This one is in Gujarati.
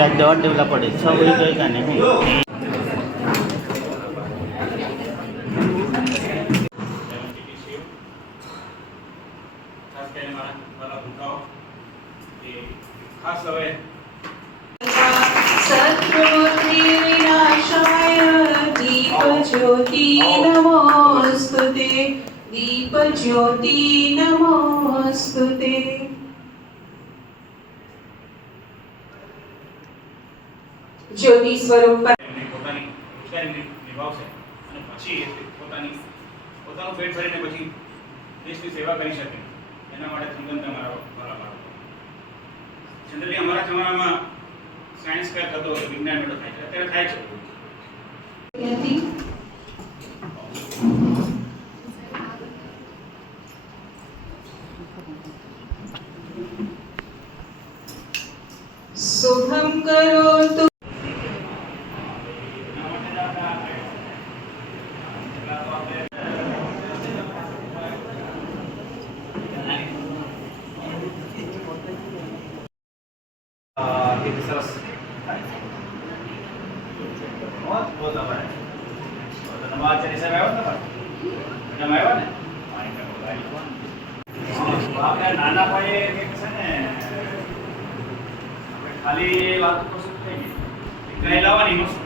ત્યાં દોડ દેવલા પડે છ વહી ગઈ કાને હું ખાસ હવે સત્રોત્રી વિનાશાય દીપ જ્યોતિ નમોસ્તુતે દીપ જ્યોતિ નમોસ્તુતે જ્યોતિ સ્વરૂપ પોતાની હોશિયારી નિભાવશે અને પછી પોતાનું પેટ ભરીને પછી દેશની સેવા કરી શકે એના માટે સંબંધ અમારા જનરલી અમારા જમાનામાં સાયન્સ ફેર થતો હતો, વિજ્ઞાન મેળો થાય છે, અત્યારે થાય છે. શુભમ કરોતુ સરસ નવાચાર્ય સાહેબ આવ્યો ને આપણે નાના ભાઈએ કંઈક છે ને ખાલી વાત તો શું થઈ ગઈ ગાય લાવવાની મસ્ત